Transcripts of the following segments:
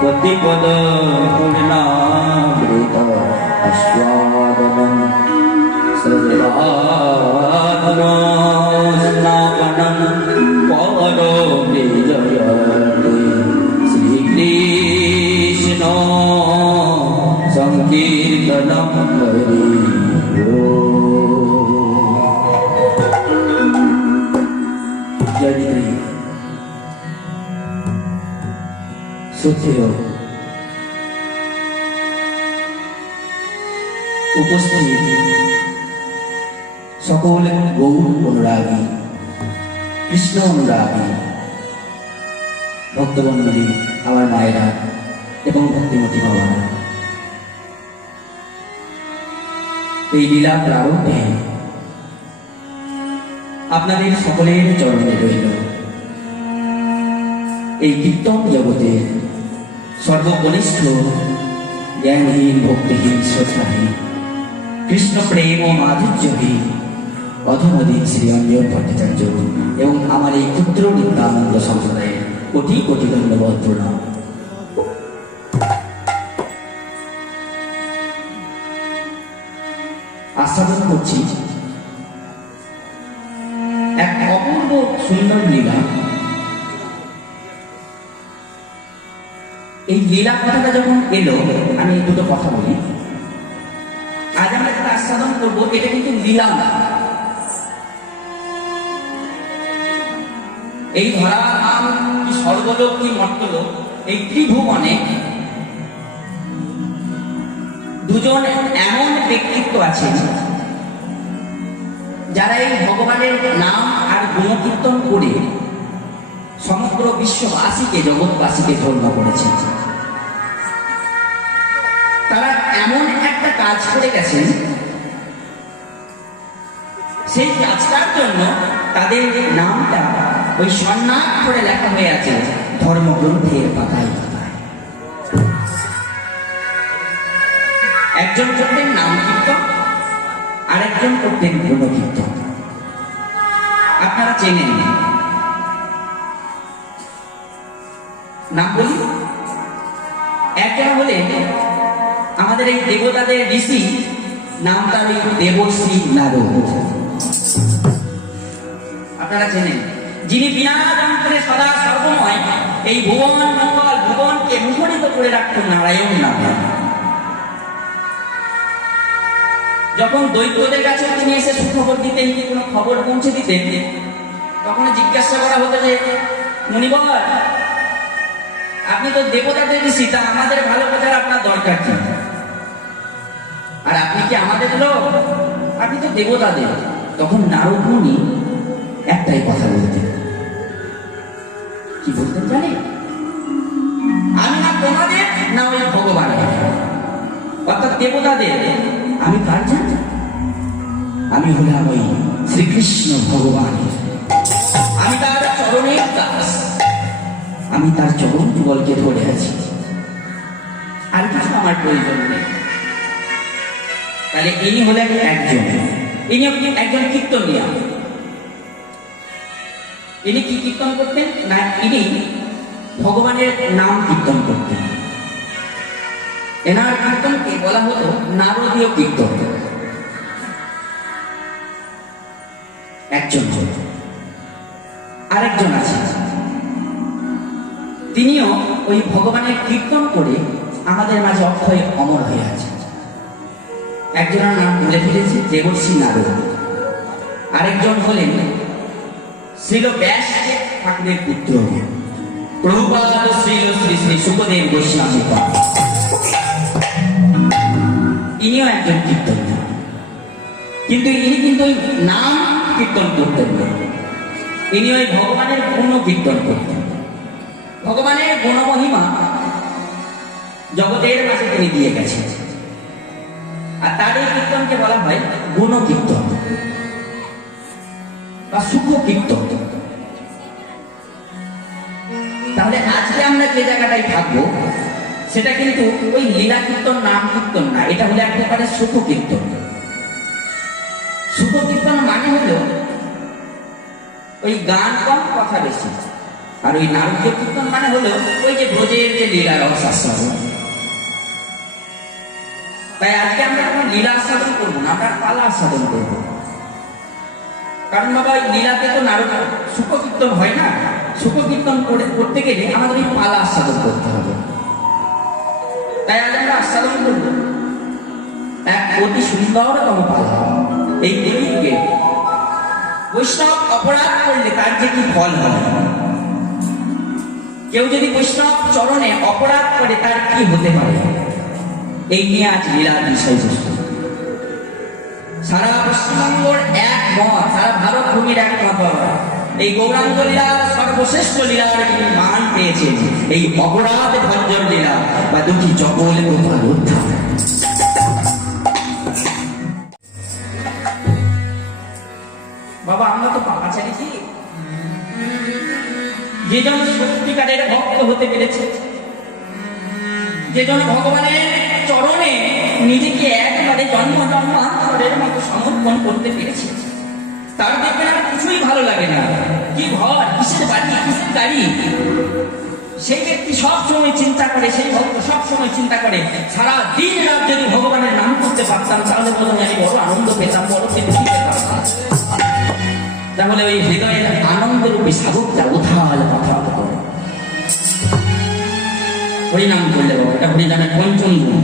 प्रतिपद पूर्णामृत आस्वादनं सर्वात्मस्नापनं पवनोऽपि जयते श्रीकृष्ण संकीर्तनं हरि जय सुखियो উপস্থিত সকল গৌর অনুরাগী কৃষ্ণ অনুরাগী ভক্তবন্ধী আমার মায়েরা এবং ভক্তিমতী বাবারা, এই লীলা প্রারম্ভে আপনাদের সকলের চরণে রইল এই কীর্তন জগতের সর্বকনিষ্ঠ জ্ঞানহীন ভক্তিহীন শ্রদ্ধাহীন কৃষ্ণ প্রেম ও মাধুর্যহীন অধমদিন শ্রী অঞ্জন ভট্টাচার্য এবং আমার এই ক্ষুদ্র নিত্যানন্দ সম্প্রদায়ের কোটি কোটি ধন্যবাদ প্রণাম। আস্বাদন করছি এক অপূর্ব সুন্দর লীলা। এই লীলা কথাটা যখন এলো, আমি দুটো কথা বলি। আজ আমরা যেটা আস্বাদন করবো এটা কিন্তু লীলা না। এই ধরা নাম কি স্বর্গলোক কি মর্তলোক, এই ত্রিভুবনে দুজন এমন ব্যক্তিত্ব আছে যারা এই ভগবানের নাম আর গুণকীর্তন করে সমগ্র বিশ্ববাসীকে জগৎবাসীকে ধন্য করেছেন। তারা এমন একটা কাজ করে গেছেন, সেই কাজটার জন্য তাদের নামটা ওই স্বর্ণাক্ষরে লেখা হয়ে আছে ধর্মগ্রন্থের পাতায় পাতায়। একজন করতেন নাম কীর্তন, আরেকজন করতেন গুণকীর্তন। আপনারা চেনেন নাম বলি। একজন হলে আমাদের এই দেবতাদের ঋষি, নাম তার ওই দেবশ্রী নারদ। আপনারা চেনেন, যিনি বিনা যন্ত্রে সদা সর্বময় এই ভুবন মঙ্গল ভুবনকে মুখরিত করে রাখতেন নারায়ণ নাম। যখন দৈত্যদের কাছে তিনি এসে সুখবর দিতেন কি কোনো খবর পৌঁছে দিতেন, তখন জিজ্ঞাসা করা হতো যে মুনিবর আপনি তো দেবতাদের ঋষি, তা আমাদের ভালো বোঝার আপনার দরকার কি? আর আপনি কি আমাদের লোক? আপনি তো দেবতাদের। তখন নারদ মুনি একটাই কথা বলতেন। কি বলতেন জানেন? আমি না তোমাদের না ওই ভগবানের, অর্থাৎ দেবতাদের। আমি কার জানি? আমি হলাম ওই শ্রীকৃষ্ণ ভগবানের। আমি তার চরণের দাস। আমি তার চরণ যুগলকে ধরে আছি, আর কিছু আমার প্রয়োজন নেই। তাহলে ইনি হলেন একজন, ইনি একজন কীর্তনিয়া। ইনি কি কীর্তন করতেন? না, ইনি ভগবানের নাম কীর্তন করতেন। এনার কীর্তনকে বলা হতো নারদীয় কীর্তন। একজন হল, আরেকজন আছে, তিনিও ওই ভগবানের কীর্তন করে আমাদের মাঝে অক্ষয় অমর হয়ে আছে। একজনের নাম বলে ফেলেছে দেবর্ষি নারদ, আরেকজন হলেন শ্রীল ব্যাস ঠাকুরের পুত্র প্রভুপাদ শ্রীল শ্রী শ্রী সুখদেব গোস্বামী। ইনিও একজন কীর্তন, কিন্তু ইনি কিন্তু ওই নাম কীর্তন করতেন না, ইনি ওই ভগবানের গুণ কীর্তন করতেন। ভগবানের গুণমহিমা জগতের মাঝে তিনি দিয়ে গেছেন, আর তার এই কীর্তনকে বলা হয় গুণ কীর্তন বা সুখ কীর্তন। তাহলে আজকে আমরা যে জায়গাটায় থাকবো সেটা কিন্তু ওই লীলা কীর্তন নাম কীর্তন না, এটা হলো এক প্রকারের সুখ কীর্তন। সুখ কীর্তন মানে হলো ওই গান কম কথা বেশি, আর ওই নারদীয় কীর্তন মানে হলো ওই যে ব্রজের যে লীলা রস আস্বাদন। তাই আজকে আমরা কোনো লীলা আস্বাদন করবো না, আমরা পালা আস্বাদন করবো। কারণ বাবা ওই লীলাতে তো নারদ সুখ কীর্তন হয় না, সুখ কীর্তন করতে গেলে আমাদের ওই পালা আস্বাদন করতে হবে। তাই আজ আমরা আস্বাদন করবো এক অতি সুন্দরতম পালা। এই দেবীকে বৈষ্ণব অপরাধ করলে তার যে কি ফল হয়, কেউ যদি বৈষ্ণব চরণে অপরাধ করে তার কি হতে পারে, এই নিয়ে আজ লীলার বিষয়বস্তু। সারা পশ্চিমবঙ্গের এক মত, সারা ভারত ভূমির এক মত, এই গৌরাঙ্গ লীলার সর্বশ্রেষ্ঠ লীলার মান পেয়েছে এই অপরাধ ভঞ্জন লীলা বা দুটি চকল গোপাল উদ্ধার। বাবা আমরা তো পাপা ছেড়েছি, যেজন সত্যিকারের ভক্ত হতে পেরেছে, যেজন ভগবানের চরণে নিজেকে একেবারে জন্ম জন্মান্তরের মতো সমর্পণ করতে পেরেছে, তার দেখবেন আর কিছুই ভালো লাগে না। কি ঘর, কিসের বাড়ি, কিসের গাড়ি, সেই ব্যক্তি সবসময় চিন্তা করে, সেই ভক্ত সবসময় চিন্তা করে সারা দিন রাত যদি ভগবানের নাম করতে পারতাম তাহলে বোধ হয় আমি বড় আনন্দ পেতাম, বড় তৃপ্তি পেতাম। তাহলে ওই হৃদয়ের আনন্দরূপী সাগরটা উথাল পাথাল করে হরিনাম করলে বাবা, এটা হরিনামের পঞ্চম গুণ,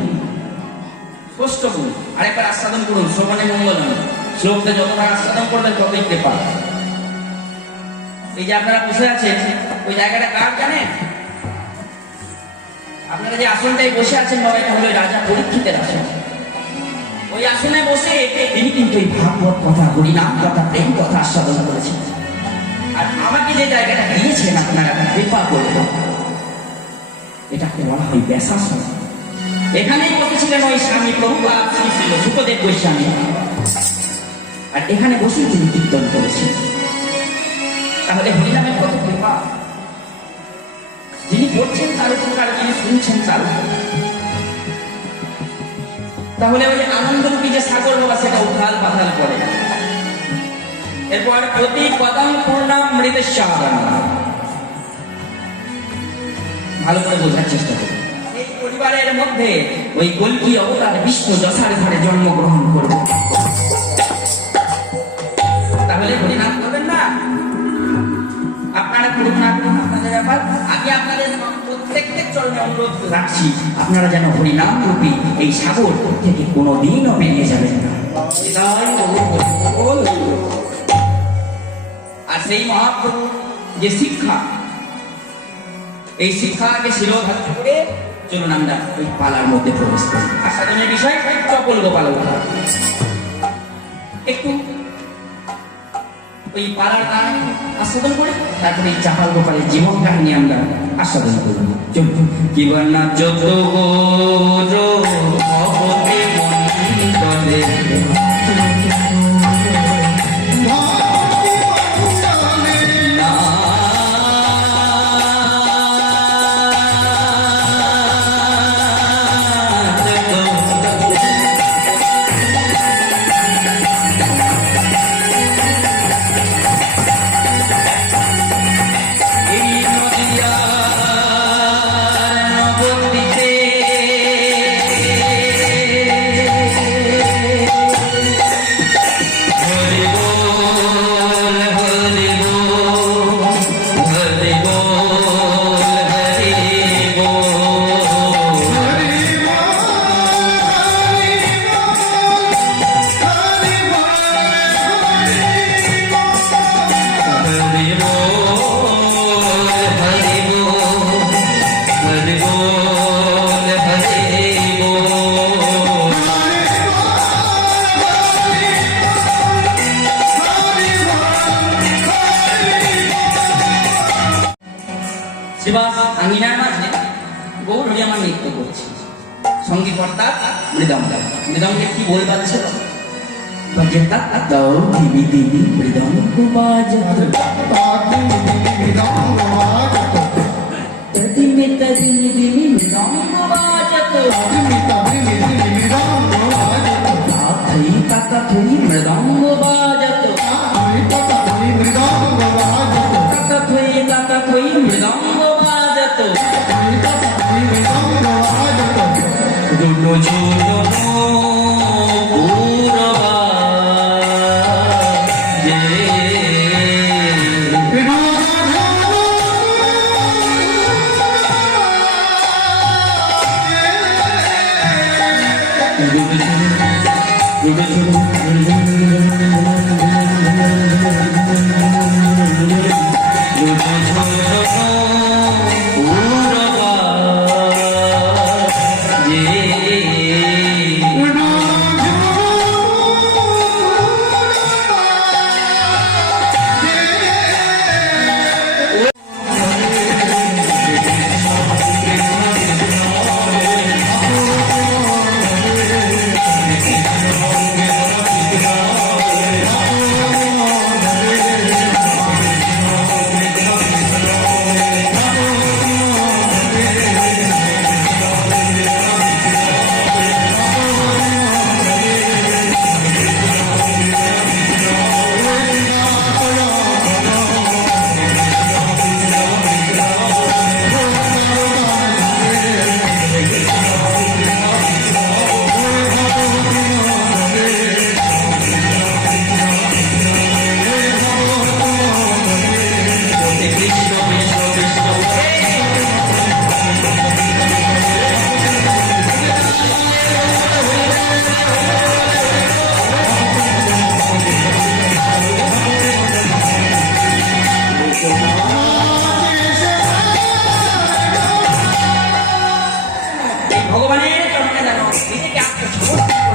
ষষ্ঠ গুণ। আরেকবার আস্বাদন করুন, শ্রবণে মঙ্গল শ্লোকটা যতবার আস্বাদন করবেন ততই কৃপা। এই যে আপনারা বসে আছেন ওই জায়গাটা কার জানেন? আপনারা যে আসনটায় বসে আছেন বাবা, এটা হলো রাজা পরীক্ষিতের আসন। ওই আসনে বসে তিনি কিন্তু এই ভাগবত কথা, হরিনাম কথা, প্রেম কথা আস্বাদন করেছেন। আর আমাকে যে জায়গাটা দিয়েছেন আপনারা কৃপা করবেন, এটাকে বলা হয় ব্যাসাসন। এখানেই বসেছিলেন ওই স্বামী প্রভুপাদ শ্রী শ্রী সুখদেব গোস্বামী, আর এখানে বসেই তিনি কীর্তন করেছেন। তাহলে হরিনামের কত কৃপা! যিনি পড়ছেন তার উপকার, যিনি শুনছেন তার উপকার। তাহলে ওই আনন্দরূপী যে সাগর বাবা সেটা উথাল পাথাল করে। এরপর প্রতি পদম পূর্ণাম মৃতেশ্বর, ভালো করে বোঝার চেষ্টা করুন। এই পরিবারের মধ্যে ওই কল্কি অবতার বিষ্ণু যশার ঘরে জন্মগ্রহণ করবে। তাহলে হরিনাম করবেন না? আপনারা করুন না করুন আপনাদের ব্যাপার, আমি আপনাদের প্রত্যেকের চরণে অনুরোধ রাখছি আপনারা যেন হরিনাম রূপী এই সাগর থেকে কোনোদিনও বেরিয়ে যাবেন না। আর সেই মহাপ্রভু যে শিক্ষা, এই শিক্ষাকে শিরোধার্য করে চলুন আমরা ওই পালার মধ্যে প্রবেশ করি। আস্বাদনের বিষয় চপল গোপাল উঠা। একটু ওই পালার গান আস্বাদন করে তারপরে এই চাপাল গোপালের জীবন কাহিনী আমরা আস্বাদন করব। চলুন। কিবার না যত আঙিনার মাঝে গৌর হরি আমার নৃত্য করছে, সঙ্গীতকর্তা মৃদঙ্গে কি বল পাচ্ছে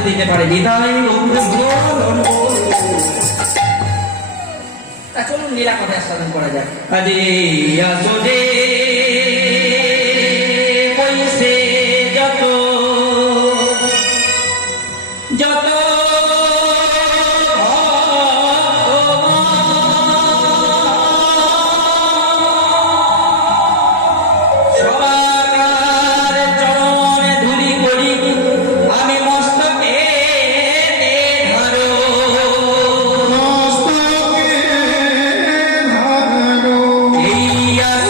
দিতে পারে বিদায়। চলুন লীলা কথা আস্বাদন করা যাক। আজে আসরে কইছে যত যত Yes,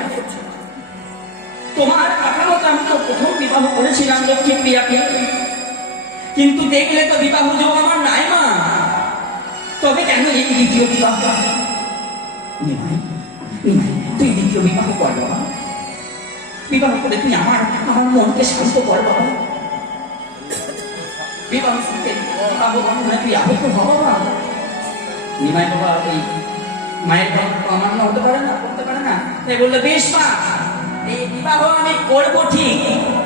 মায়া করছে। তোমার কাঠামোতে আমি তো প্রথম বিবাহ করেছিলাম লক্ষ্মী প্রিয়াকে, কিন্তু দেখলে তো বিবাহ যোগ আমার নাই মা। তবে কেন এই দ্বিতীয় বিবাহ? নিমাই, নিমাই, তুই দ্বিতীয় বিবাহ কর বাবা। বিবাহ করে তুই আমার মনকে শান্ত কর বাবা। বিবাহ বন্ধনে তুই আবদ্ধ হবো না। নিমাই বাবা ওই মায়ের কথা অমান্য হতে পারে না, করতে পারে না। তাই বললো বেশ মা, এই বিবাহ আমি করবো ঠিক,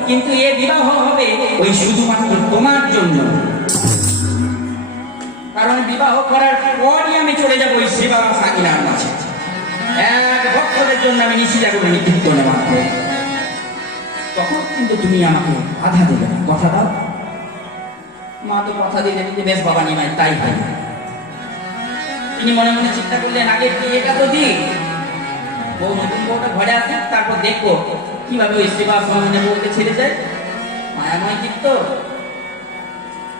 কিন্তু এ বিবাহ হবে ওই শুধুমাত্র তোমার জন্য। কারণ বিবাহ করার পরই আমি চলে যাবো ওই সেবা সাকিনার মাঝে। এক বছরের জন্য আমি নিশি যাবো নিযুক্ত নেওয়া। তখন কিন্তু তুমি আমাকে বাধা দেবে না, কথা দাও। মা তো কথা দিলেন যে বেশ বাবা নিমাই তাই হয়। তিনি মনে মনে চিন্তা করলেন আগে বিয়েটা তো দিই, বউ নতুন বউটা ঘরে আসে, তারপর দেখবো কিভাবে ওই সেবা সামনে বউকে ছেড়ে যায়। মায়াময় চিত্ত।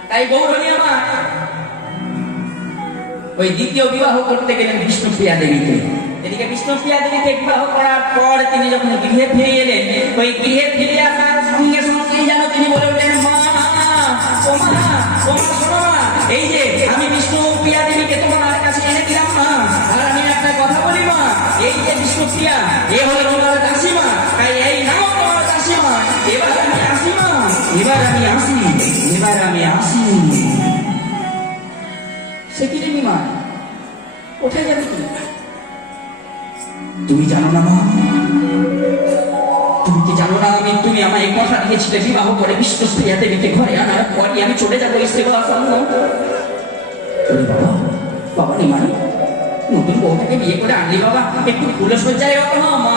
তাই গৌরণী আমার ওই দ্বিতীয় বিবাহ করতে গেলেন বিষ্ণুপ্রিয়া দেবীকে। এদিকে বিষ্ণুপ্রিয়া দেবীকে বিবাহ করার পর তিনি যখন গৃহে ফিরে এলেন, ওই গৃহে ফিরে আসার সঙ্গে সঙ্গেই যেন তিনি বলে উঠলেন মা, ও মা, ও মা, শোনো মা, এই যে আমি বিষ্ণুপ্রিয়া দেবীকে তোমার কাছে এনে দিলাম মা। আর আমি একটা কথা বলি মা, এই যে বিষ্ণুপ্রিয়া, এ হলো তোমার দাসীমা, তাই এই নাম তোমার দাসীমা। এবার আমি আসি মা, এবার আমি আসি, এবার আমি আসি। সে কি রে নিমা, কোথায় যাবে তুমি? তুমি জানো না মা, তুমি কি জানো না তুমি আমায় কথা দিয়েছিলে বিবাহ করে বিষ্ণুপ্রিয়া দেবীকে ঘরে আনার পরই আমি চলে যাবো এই সেবা আসান্ন। বাবা, বাবা নিমাই, নতুন বউটাকে বিয়ে করে আনলি বাবা, একটু ফুলে সজ্জায় মা।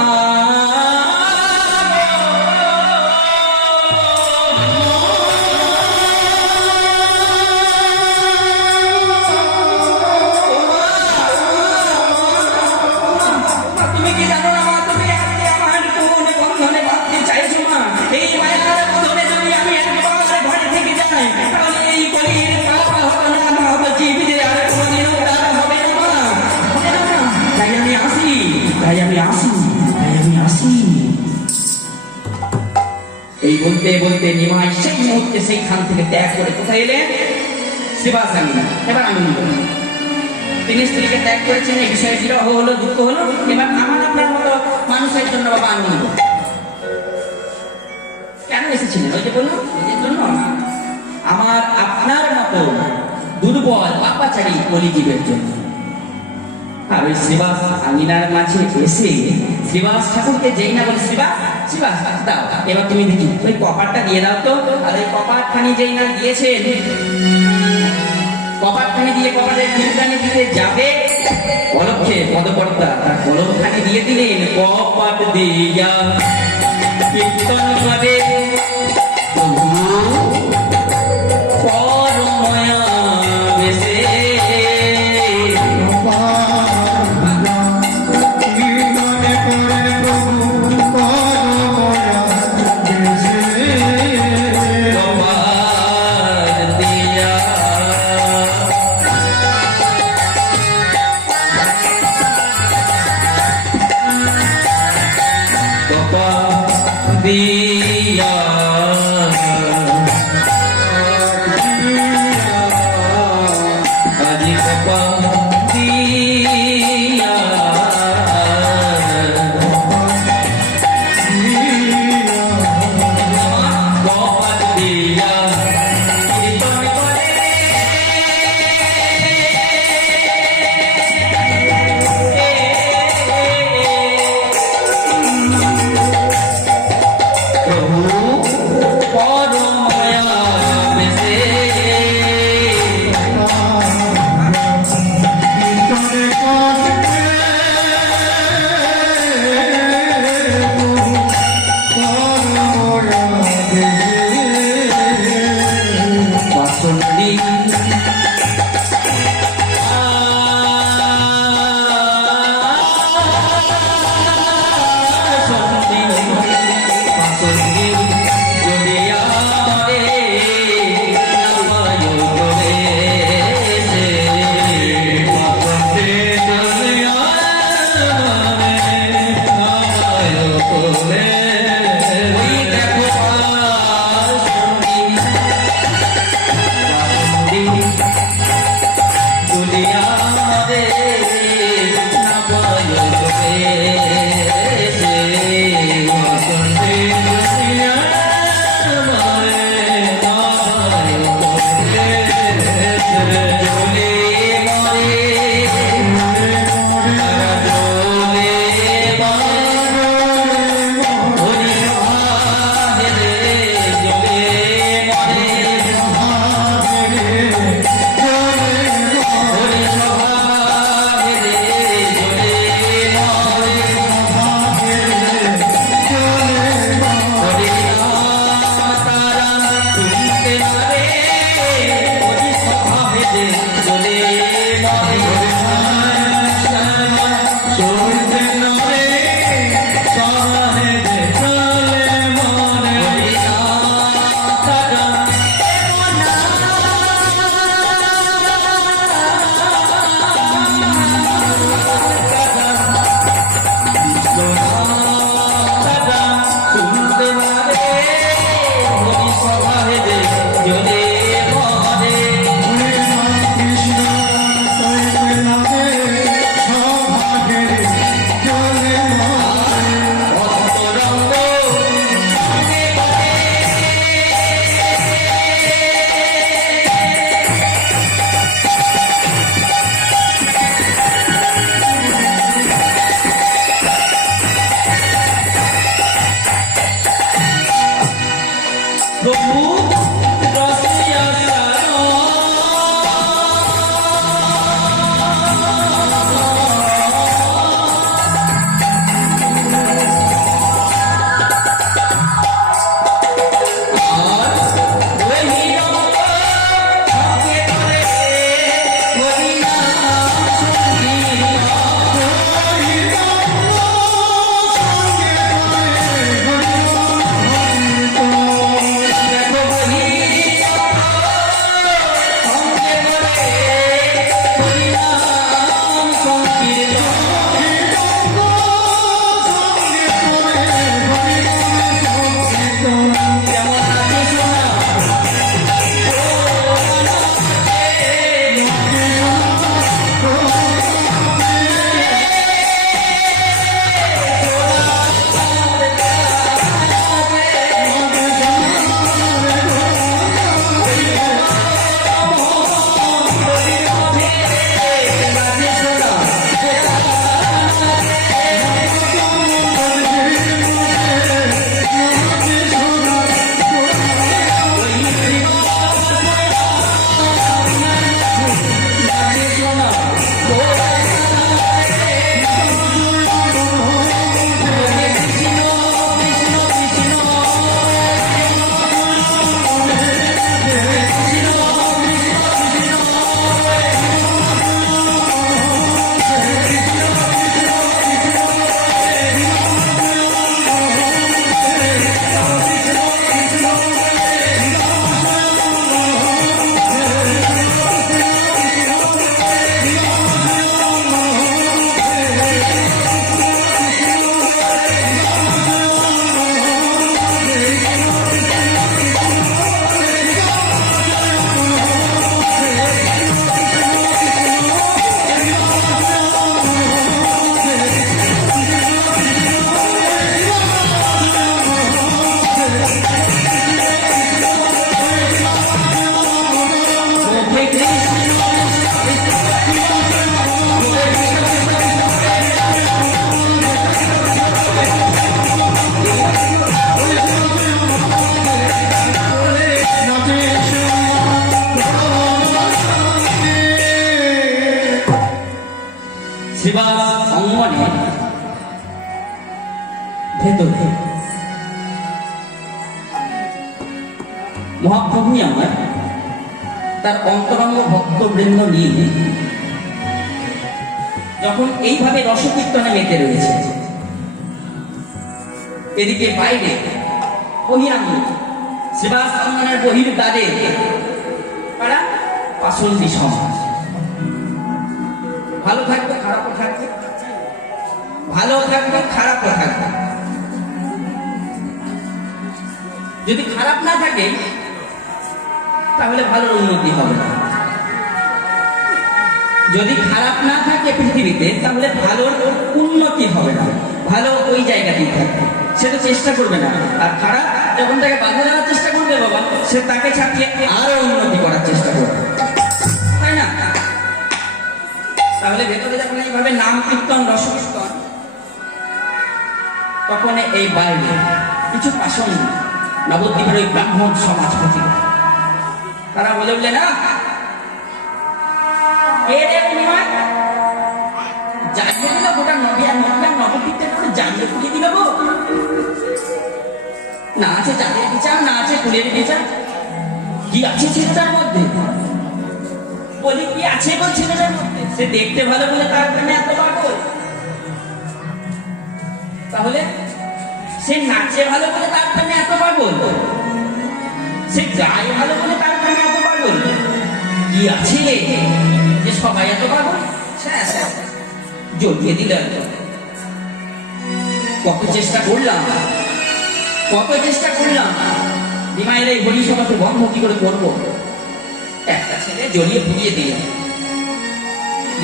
এই বলতে বলতে নিমাই সেই মুহূর্তে সেইখান থেকে ত্যাগ করে কোথায় এলেন? সেবাসাঙ্গিনা। এবার আনন্দ, তিনি স্ত্রীকে ত্যাগ করেছেন, এই বিষয়ে বিরহ হলো, দুঃখ হলো। এবার আমার আপনার মতো মানুষের জন্য বাবা আনন্দ। কেন এসেছিলেন? ওই যে বললাম নিজের জন্য, আমার আপনার মতো দুর্বল পাপাচারী কলিজীবের জন্য। আর ওই শ্রীবাস আঙিনার মাঝে এসে শ্রীবাস ঠাকুরকে যেই না বলে শ্রীবাস, শ্রীবাস দাও, এবার তুমি দেখি ওই কপারটা দিয়ে দাও তো। আর ওই কপারখানি যেই না দিয়েছেন, কপারখানি দিয়ে কপারের খিলখানি দিতে যাবে, অলক্ষে পদকর্তা তার কলমখানি দিয়ে দিলেন। কপাট দিয়া কীর্তন করে পরময়া বেশে কোলে ওই দেখো বাসন্তী, বাসন্তী দুনিয়া রে না বয় বসন্তে দুনিয়া মারে নামায় কোলে দোলে মরে তারা দোলে মরে হরি সভাহে রে দোলে মরে হরি সভাহে রে দোলে মরে হরি নাম তারা শুনতে পারে হরি সভাহে রে দোলে মরে চলতে নরে সহে চলে মনে হরি নাম তারা শুনতে পারে হরি সভাহে রে দোলে মরে কৃষ্ণ তৈবে নামে সভাগের চলে মনে অন্তরঙ্গ সঙ্গে বলে প্রভু রসিয়া আর ওই রঙ্গ সঙ্গে করে হরি নাম সংকীর্তন দেখো বহি সঙ্গে করে হরি নাম সংকীর্তন যেমন আছে শোনা শ্রীবাস অঙ্গনে ভেতরে মহাপ্রভুই আমার তার অন্তরঙ্গ ভক্তবৃন্দ নিয়ে যখন এইভাবে রসকীর্তনে মেতে রয়েছে, এদিকে বাইরে বহিরাঙ্গন শ্রীবাস অঙ্গনের বহির দ্বারে পাড়া পাশন্তি সমাজ। ভালো থাকবে খারাপও থাকবে, ভালো থাকবে খারাপও থাকবে, যদি খারাপ না থাকে তাহলে ভালোর উন্নতি হবে না। যদি খারাপ না থাকে পৃথিবীতে তাহলে ভালোর উন্নতি হবে না, ভালো ওই জায়গাতেই থাকবে, সে তো চেষ্টা করবে না। আর খারাপ যখন তাকে বাধা দেওয়ার চেষ্টা করবে বাবা, সে তাকে ছাপিয়ে আরো উন্নতি করার চেষ্টা করবে, তাই না? তাহলে ভেতরে যখন এইভাবে নাম কীর্তন রসকীর্তন, তখন এই বাইরে কিছু পাষণ্ড নবদ্বীপের ওই ব্রাহ্মণ সমাজপতি তারা বলে উঠলে না, জানিয়ে দিল গোটা নদিয়া নবদ্বীপটা করে জানিয়ে ফুটিয়ে দিল গো। না আছে জালের বিচার, না আছে ফুলের বিচার, কি আছে ছেলেটার মধ্যে? বলি কি আছে গো ছেলেটার মধ্যে? সে দেখতে ভালো বলে তার প্রেমে এত পাগল, তাহলে সে নাচে ভালো বলে তার প্রেমে এত পাগল, সে গায়ে ভালো বলে তার প্রেমে এত পাগল, কি আছে যে সবাই এত পাগল? জড়িয়ে দিল। কত চেষ্টা করলাম, কত চেষ্টা করলাম নিমাইয়ের এই হরিসভাকে বন্ধ কি করে করবো? একটা ছেলে জড়িয়ে পুড়িয়ে দিল,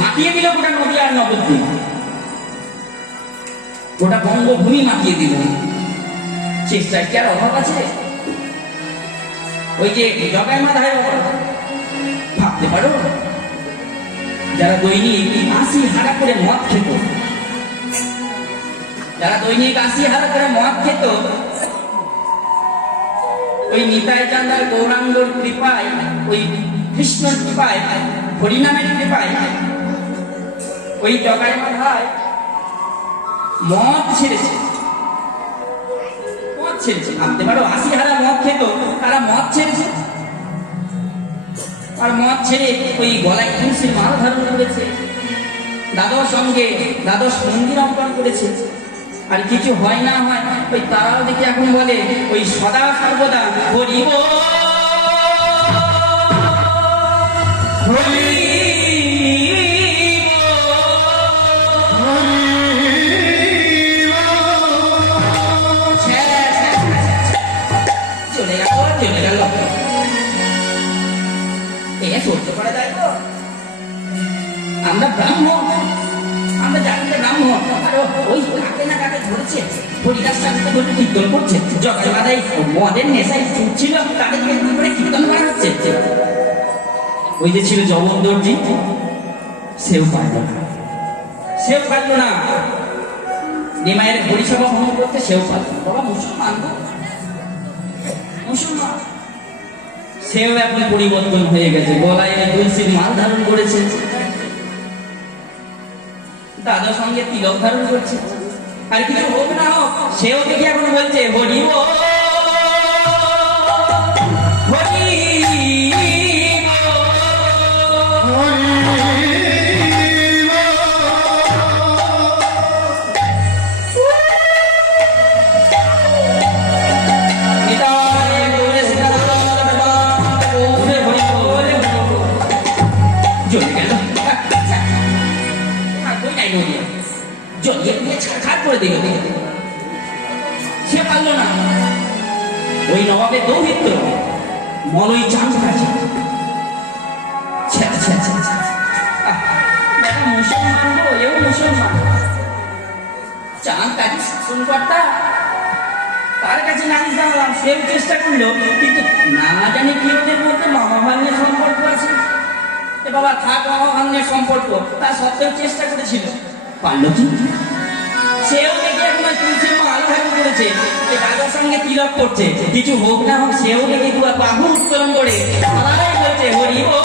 মাতিয়ে দিল গোটা নদী আর নবদ্বীপ, গোটা বঙ্গভূমি মাতিয়ে দিল। চেষ্টায় কি আর অভাব আছে? ওই যে জগাই মাথায় ভাবতে পারো, যারা দৈনিক ৮০ হারা করে মদ খেত, যারা দৈনিক ৮০ হারা করে মদ খেত, ওই নিতাই চান্দার গৌরাঙ্গর কৃপায়, ওই কৃষ্ণর কৃপায়, হরিনামের কৃপায়, ওই জগাই মাথায় মদ ছেড়েছে, মদ ছেড়েছে। ভাবতে পারো ৮০ হারা মদ খেত, তারা মদ ছেড়েছে, আর মদ ছেড়ে ওই গলায় তুলসীর মালা ধারণ করেছে, দ্বাদশ সঙ্গে দ্বাদশ মন্দির অঙ্কন করেছে। আর কিছু হয় না হয় ওই তারাও দেখে এখন বলে ওই সদা সর্বদা হরি বল, হরি চলে গেল, চলে গেল। সহ্য করা যায় তো? আমরা ব্রাহ্মণ, আমরা জাতিতে ব্রাহ্মণ, আর ওই কাকে না কাকে ধরেছে, হরিদাসটা ধরে কীর্তন করছে, জগাই মাথায় মদের নেশায় ছুটছিল, তাদেরকে করে কীর্তন করা হচ্ছে। ওই যে ছিল জবন দর্জি, সেও পারল না, সেও পারল না নিমাইয়ের হরিসভা ভ্রমণ করতে, সেও পারল না। বাবা মুসলমান, মুসলমান, সেও এখন পরিবর্তন হয়ে গেছে, গলায় তুলসীর মাল ধারণ করেছে, দাদার সঙ্গে তিলক ধারণ করছে। আর কিছু হোক না হোক, সেও দেখে এখন বলছে হরি ও হরি সে পারল না। ওই নবাবের দৌহিত্র মলয় চাঁদ কাছে মুসলমান গো, এও মুসলমান, চাঁদ কাছে শাসনকর্তা, তার কাছে নালিশ জানালাম, সেও চেষ্টা করলো, কিন্তু না জানি কি ওদের মধ্যে মামা ভাগ্নের সম্পর্ক আছে। এ বাবা থাক মামা ভাগ্নের সম্পর্ক, তা সত্ত্বেও চেষ্টা করেছিল, পারল কি? সেও দেখে এখন তুলসীর মাল ধারণ করেছে, দাদার সঙ্গে তিলক করছে, কিছু হোক না হোক সেও দেখে বাহু উত্তোলন করে বলছে হরি ও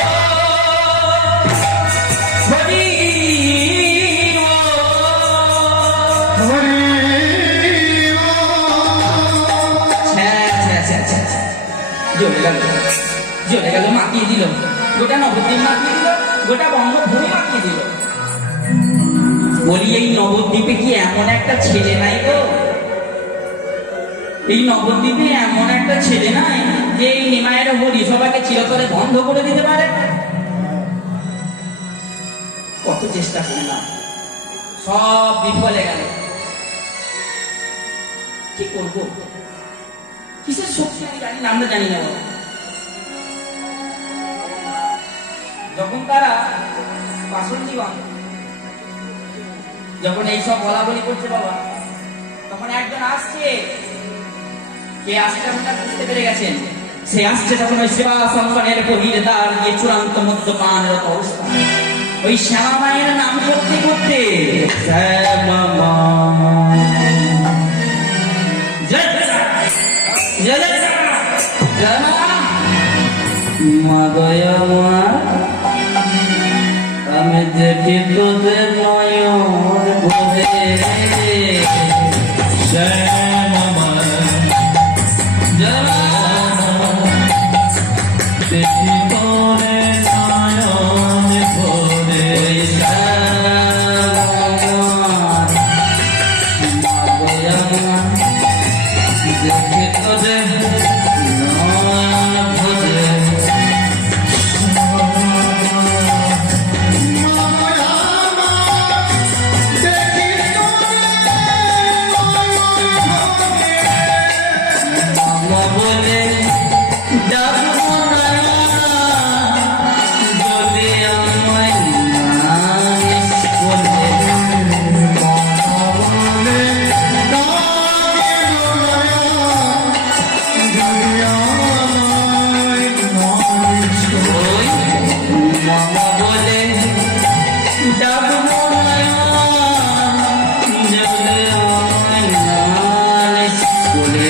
হরি জ্বলে গেল, মাতিয়ে দিল, গোটা নবদ্বীপ মাতিয়ে দিল, গোটা বঙ্গভূমি মাতিয়ে দিল। বলি এই নবদ্বীপে কি এমন একটা ছেলে নাই গো? এই নবদ্বীপে এমন একটা ছেলে নাই যে এই নিমাইয়ের হরিসভাকে চিরতরে বন্ধ করে দিতে পারে? কত চেষ্টা করলাম, সব বিফলে গেল। কি করব? কিসের শক্তি আমি জানি না, আমরা জানি না বাবা। যখন তারা বাসন জীবন যখন এইসব বলা বলি করছে বাবা, তখন একজন আসছে। কে আসছে তখন তারা বুঝতে পেরে গেছেন। সে আসছে তখন ওই সেবা সম্মানের বহিরে তার গিয়ে চূড়ান্ত মদ্যপানের অবস্থা। ওই শ্যামা মায়ের নাম করতে করতে শ্যামা মা মা দয়া মা, আমি দেখি তোদের নয়ন ভরে শ্যামা মা, দেখি তোরে নয়ন ভরে। দেখে তোদের নয়ন ভরে মামা বলে ডাকবো না যদি আমায় নালিশ বলে। ওই মামা বলে ডাকবো না যদি আমায় নালিশ বলে।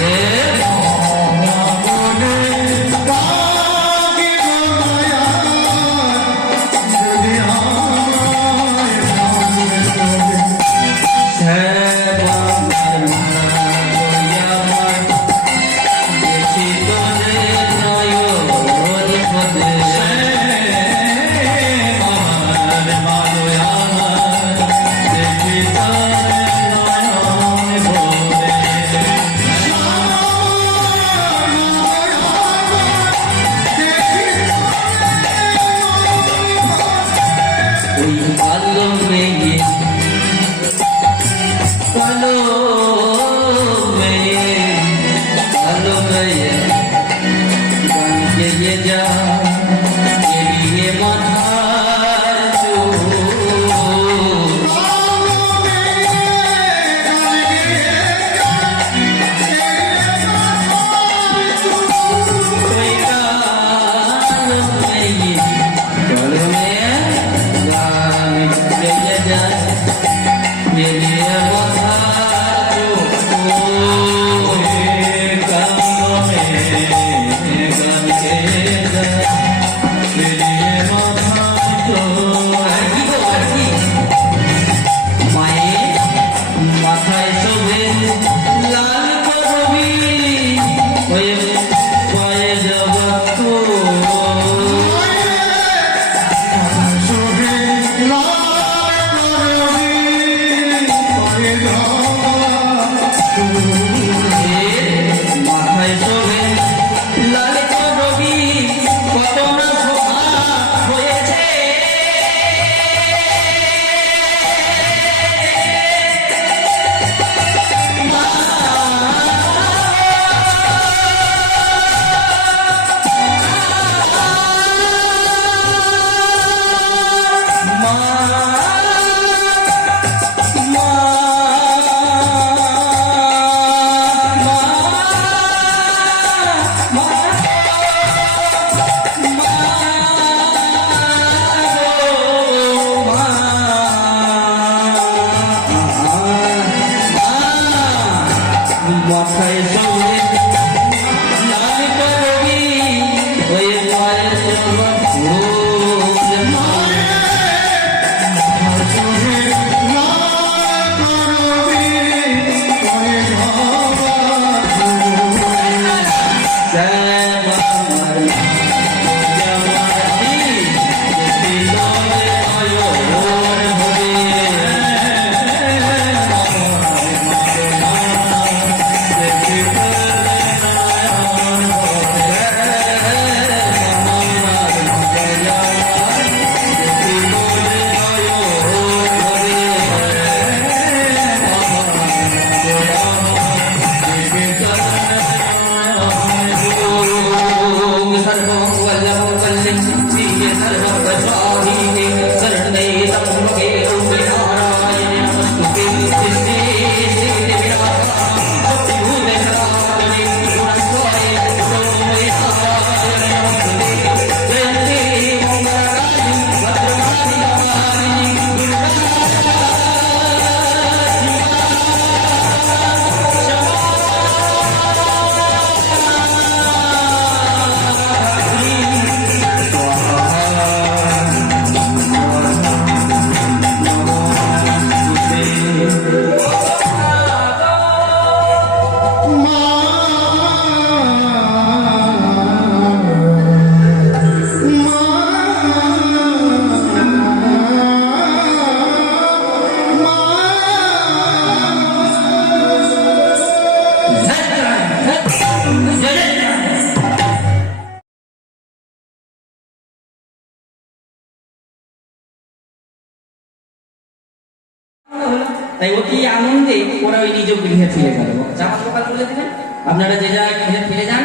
তাই অতি আনন্দে ওরা ওই নিজ গৃহে ফিরে গেল। জামা সকাল বলে দিলেন, আপনারা যে যা গৃহে ফিরে যান,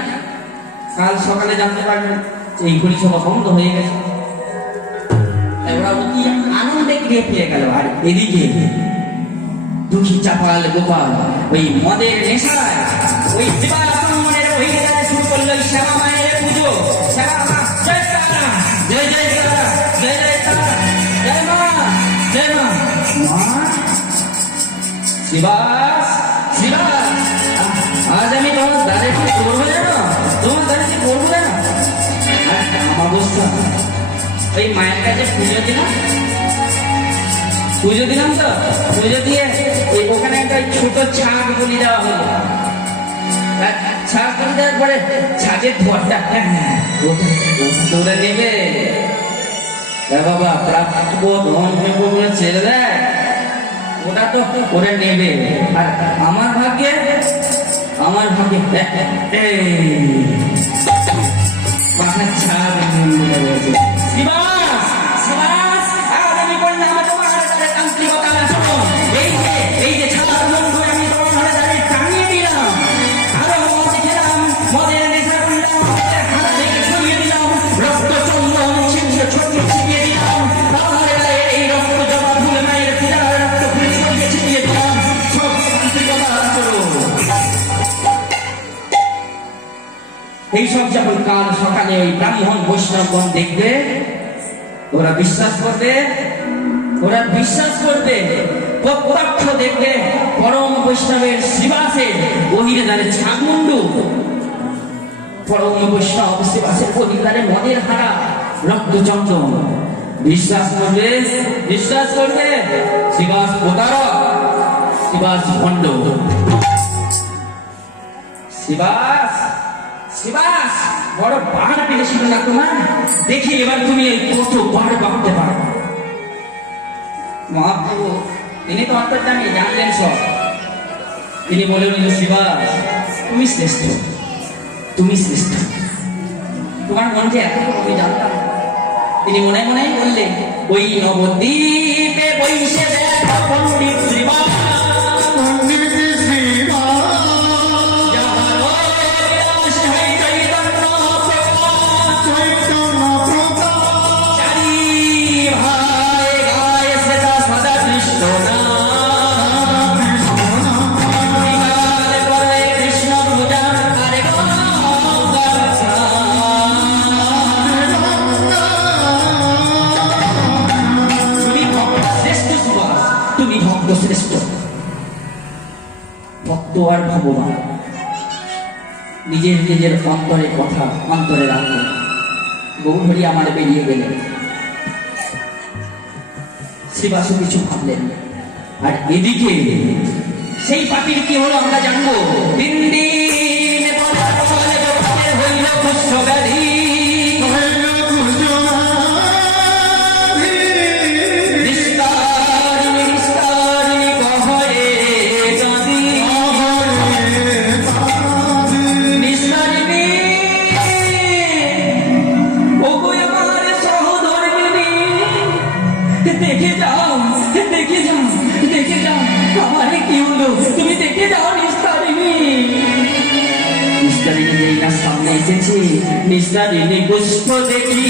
কাল সকালে জানতে পারবেন যে এই পরিষেবা বন্ধ হয়ে গেছে। তাই ওরা অতি আনন্দে গৃহে ফিরে গেল। আর এদিকে দুঃখী চাপাল গোপাল ওই মদের নেশায় ওই শিবাসনের ওই শুরু করলো ওই শ্যামা মায়ের পুজো। শ্যামা মা জয় তারা, জয় জয় তারা, জয় জয় তারা, জয় মা, জয় মা। শিবাস, শিবাস, আজ আমি তোমার দ্বারে কি করবো জানো? তোমার দ্বারে কি করবো জানো? অমাবস্যা ওই মায়ের কাছে পুজো দিলাম, পুজো দিলাম তো পুজো দিয়ে ওখানে একটা ছোট ছাগ বলি দেওয়া হলো। ছাগ বলি দেওয়ার পরে ছাগের ধরটা ওরা নেবে বাবা, প্রাপ্য ধন বলে ছেড়ে দেয়, ওটা তো করে নেবে। আর আমার ভাগ্যে ছাড় এই যে ছাড় আমি তোমার ঘরে টাঙিয়ে দিলাম, আরো মদ খেলাম, মদের নেশা করলাম, হাত থেকে ছড়িয়ে দিলাম, রক্ত চন্দন ছিটিয়ে দিলাম, এই রক্ত জমা ভুলে মায়ের পূজার রক্ত ফুলে ছিটিয়ে দিলাম, সব শান্তিকতা করো। এইসব যখন কাল সকালে ওই ব্রাহ্মণ বৈষ্ণবগণ দেখবে, ওরা বিশ্বাস করবে প্রত্যক্ষ দেখবে পরম বৈষ্ণবের শিবাসের বহির্দ্বারে ছাগমুন্ডু, পরম বৈষ্ণব শিবাসের বহির্দ্বারে মদের হারা রক্তচন্দন। বিশ্বাস করবে শিবাস প্রতারক, শিবাস ভণ্ড। শিবাস বড় পাহাড় পেয়েছিল না তোমার, দেখি এবার তুমি কত পাহাড় বাঁধতে পারো। মহাপ্রভু তিনি তো অন্তর্যামী, জানলেন সব। তিনি বললেন, শিবাস তুমি শ্রেষ্ঠ, তোমার মনকে এত আমি জানতাম। তিনি মনে মনে বললেন, ওই নবদ্বীপে বৈশে দেখো পণ্ডিত শিবাস, শ্রেষ্ঠ ভক্ত আর ভগবান। নিজের অন্তরের কথা অন্তরে রাখলেন। গৌরহরি আমার বেরিয়ে গেলেন, শিবাসু কিছু ভাবলেন। আর এদিকে সেই পাপির কি হলো আমরা জানবো। দিন দিন হইল কুষ্ঠ ব্যাধি, দেখে যাও আমারে কি হলো, তুমি দেখে যাও নিস্তারিণী। যেই না সামনে এসেছে, নিস্তারিণী পুষ্প দেখি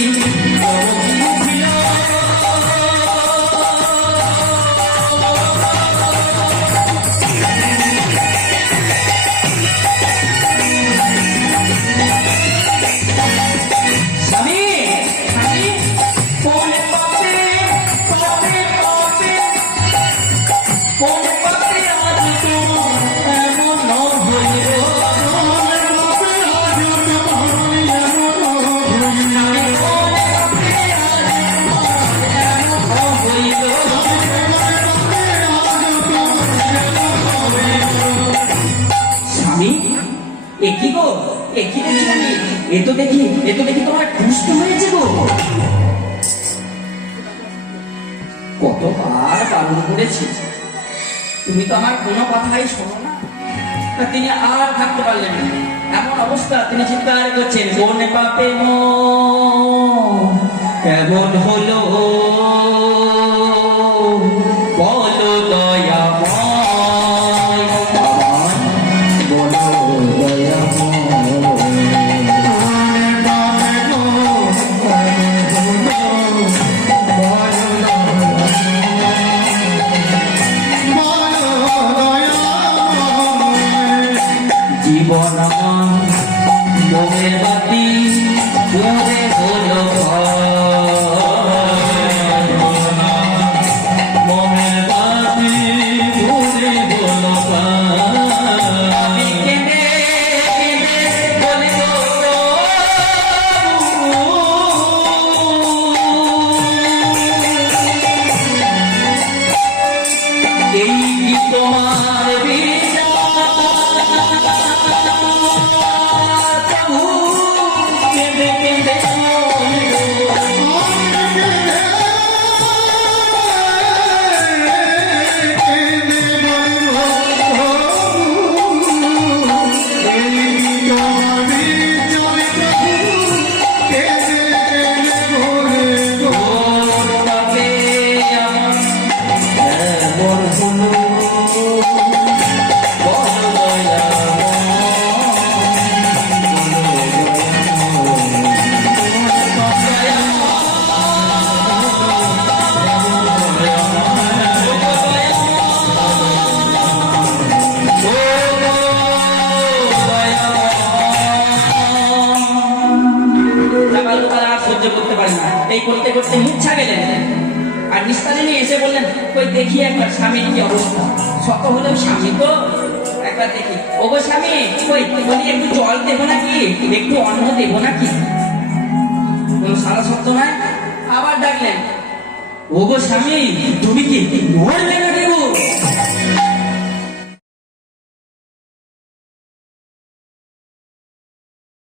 স্বামী, এ কি গো, এ কি দেখছি আমি? এ তো দেখি তোমার কুষ্ঠ হয়েছে গো। কতবার বারণ করেছি, তুমি তো আমার কোনো কথাই শোনো না। তা তিনি আর থাকতে পারলেন না, এমন অবস্থা তিনি চিৎকার করছেন, কোন পাপে এমন হলো বলো দয়াময়, বলো জীবন মোমের বাতি পুরে হলো মোমের বাতি পুরে হলো আমি কেঁদে বলি এই কি তোমার সহ্য করতে পারি না, এই করতে করতে মূর্ছা গেলেন। আর নিস্তারে নিয়ে এসে বললেন, কই দেখি একবার স্বামীর কি অবস্থা। শত হলেও স্বামী তো, একবার দেখি। ওগো স্বামী, কই বলি একটু জল দেবো নাকি, একটু অন্ন দেবো নাকি? কোনো সারা শব্দ নাই। আবার ডাকলেন, ওগো স্বামী, তুমি কি মরলে নাকি গো?